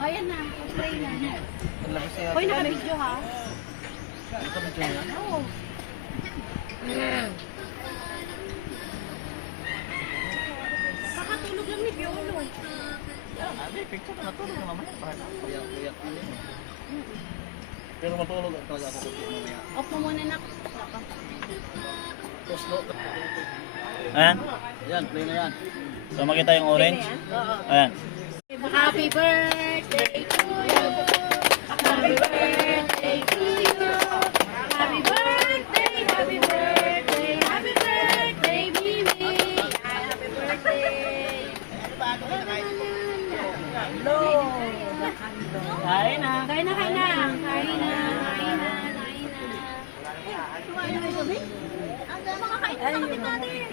Ayan na, spray na. Ang labas na Hoy, naka-video ha? Ito ba dyan yan? Oo. Kakatulog lang ni Piolo. Hindi, picture na natulog na naman. Uyak-uyak ano yun. Pero matulog talaga ako kung mamaya. Off mo muna na. Too slow. Ayan. Ayan, play na yan. So makita yung orange. Oo. Ayan. Happy birthday to you. Happy birthday to you. Happy birthday, happy birthday, happy birthday, Mimi. Happy birthday. Hello. Kain na. Kain na, kain na. Kain na, kain na, kain na. Kumain na kayo gabi? Ang dami makakain na kami natin.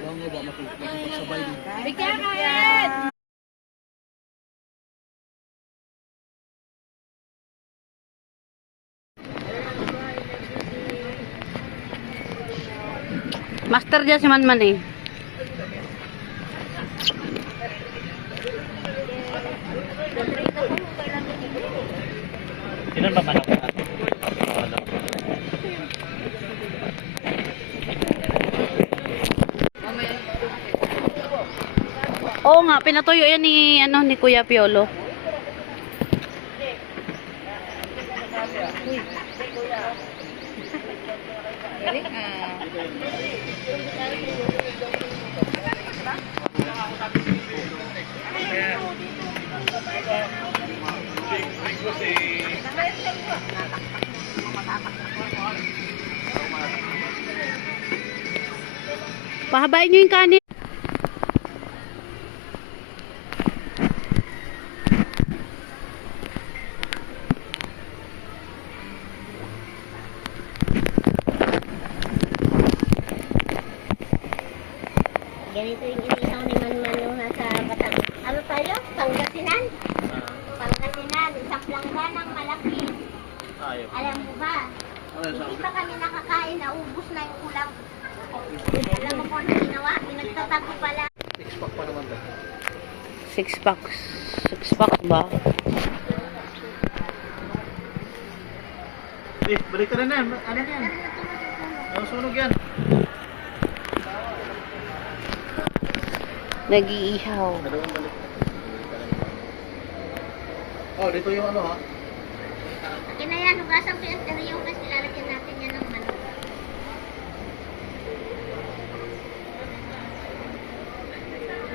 Alam mo ba, makipagsabay din. Bigyan kain! Master dyan si Manman eh. Ilan ba manok? Oo nga, pinatuyo yan ni Kuya Piolo. Pahabain nyo yung kanin. Ganito yung inihaw ni Manman yung nasa Batang. Ano tayo? Pangasinan? Pangasinan. Isang langganang malaki. Ayaw. Alam mo ba? Hindi pa kami nakakain. Naubos na yung ulam. Alam mo kung ano ginawa? Pinagtatago pala. 6-pack pa naman to. 6 packs. 6 packs ba? Eh, balik ka rin na. Ano yan? Ang sunog yan. Nag-iihaw. Dalawang balik. Oh, dito yung ano ha. Akin na yan. Hugasan ko yung kasi lalagyan